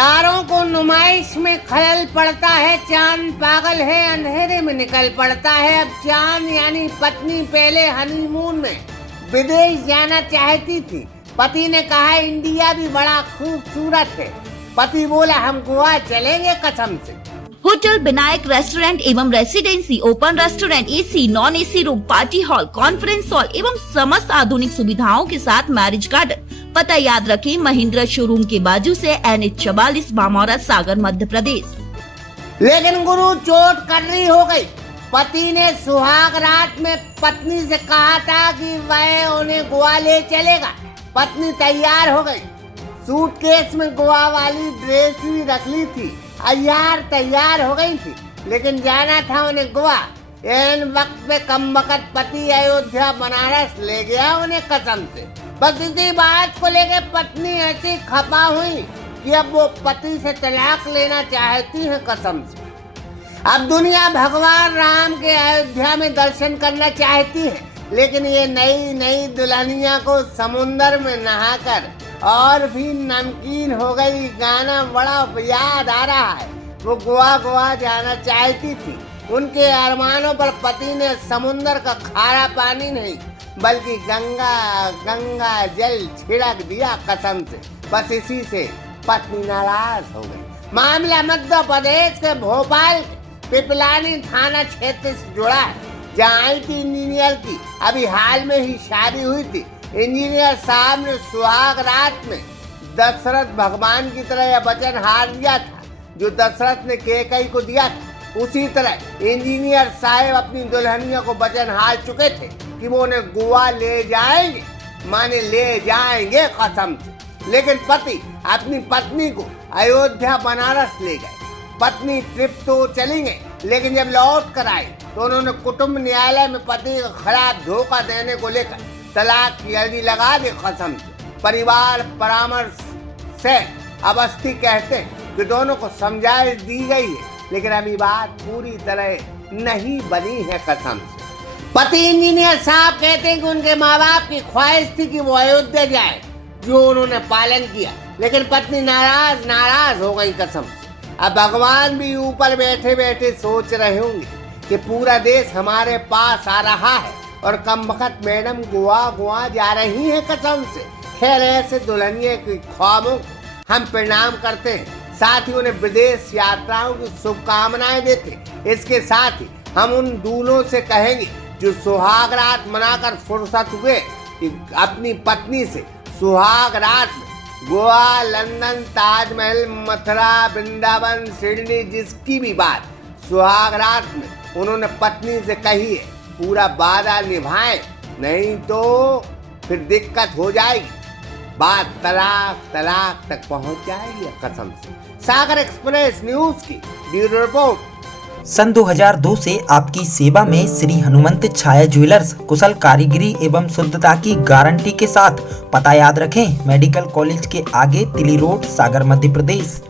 तारों को नुमाइश में खलल पड़ता है, चांद पागल है अंधेरे में निकल पड़ता है। अब चांद यानी पत्नी पहले हनीमून में विदेश जाना चाहती थी। पति ने कहा इंडिया भी बड़ा खूबसूरत है। पति बोला हम गोवा चलेंगे कसम से। होटल विनायक रेस्टोरेंट एवं residency, open restaurant, AC, non AC room, party hall, conference hall एवं समस्त आधुनिक सुविधाओं के साथ मैरिज गार्डन। पता याद रखें, महिंद्रा शोरूम के बाजू से NH44, बामौरा, सागर, मध्य प्रदेश। लेकिन गुरु चोट कटरी हो गई। पति ने सुहाग रात में पत्नी से कहा था कि वह उन्हें गोवा ले चलेगा। पत्नी तैयार हो गई, सूटकेस में गोवा वाली ड्रेस भी रख ली थी, यार तैयार हो गई थी, लेकिन जाना था उन्हें गोवा। एन वक्त पे कमबख्त पति अयोध्या बनारस ले गया उन्हें कसम से। बस इसी बात को लेकर पत्नी ऐसी खपा हुई कि अब वो पति से तलाक लेना चाहती है कसम से। अब दुनिया भगवान राम के अयोध्या में दर्शन करना चाहती है, लेकिन ये नई दुल्हनिया को समुंदर में नहाकर और भी नमकीन हो गई। गाना बड़ा याद आ रहा है। वो गोवा जाना चाहती थी। उनके अरमानों पर पति ने समुंदर का खारा पानी नहीं बल्कि गंगा जल छिड़क दिया कसम से। बस इसी से पत्नी नाराज हो गई। मामला मध्य प्रदेश के भोपाल पिपलानी थाना क्षेत्र से जुड़ा है, जहाँ IT इंजीनियर की अभी हाल में ही शादी हुई थी। इंजीनियर साहब ने सुहाग रात में दशरथ भगवान की तरह यह वचन हार दिया था जो दशरथ ने कैकेयी को दिया था। उसी तरह इंजीनियर साहब अपनी दुल्हनिया को वचन हार चुके थे कि वो उन्हें गोवा ले जाएंगे, माने ले जाएंगे कसम से। लेकिन पति अपनी पत्नी को अयोध्या बनारस ले गए। पत्नी ट्रिप तो चली गई, लेकिन जब लौट कर आई तो उन्होंने कुटुंब न्यायालय में पति का खराब धोखा देने को लेकर तलाक की अर्जी लगा दी कसम से। परिवार परामर्श से अवस्थी कहते हैं कि दोनों को समझाइश दी गई है, लेकिन अभी बात पूरी तरह नहीं बनी है कसम से। पति इंजीनियर साहब कहते हैं कि उनके माँ बाप की ख्वाहिश थी कि वो अयोध्या जाए, जो उन्होंने पालन किया, लेकिन पत्नी नाराज हो गई कसम से। अब भगवान भी ऊपर बैठे बैठे सोच रहे होंगे कि पूरा देश हमारे पास आ रहा है और कमबख्त मैडम गोवा जा रही है कसम से। खैर, ऐसे दुल्हनिया की ख्वाबों को हम प्रणाम करते हैं, साथ ही उन्हें विदेश यात्राओं की शुभकामनाएं देते हैं। इसके साथ ही हम उन दूल्हों से कहेंगे जो सुहाग रात मनाकर फुर्सत हुए कि अपनी पत्नी से सुहाग रात में गोवा, लंदन, ताजमहल, मथुरा, वृंदावन, सिडनी, जिसकी भी बात सुहाग रात में उन्होंने पत्नी से कही है, पूरा वादा निभाएं, नहीं तो फिर दिक्कत हो जाएगी। बात तलाक तक पहुंच जाएगी कसम से। सागर एक्सप्रेस न्यूज की ब्यूरो रिपोर्ट। सन 2002 से आपकी सेवा में श्री हनुमंत छाया ज्वेलर्स कुशल कारीगरी एवं शुद्धता की गारंटी के साथ। पता याद रखें, मेडिकल कॉलेज के आगे, तिली रोड, सागर, मध्य प्रदेश।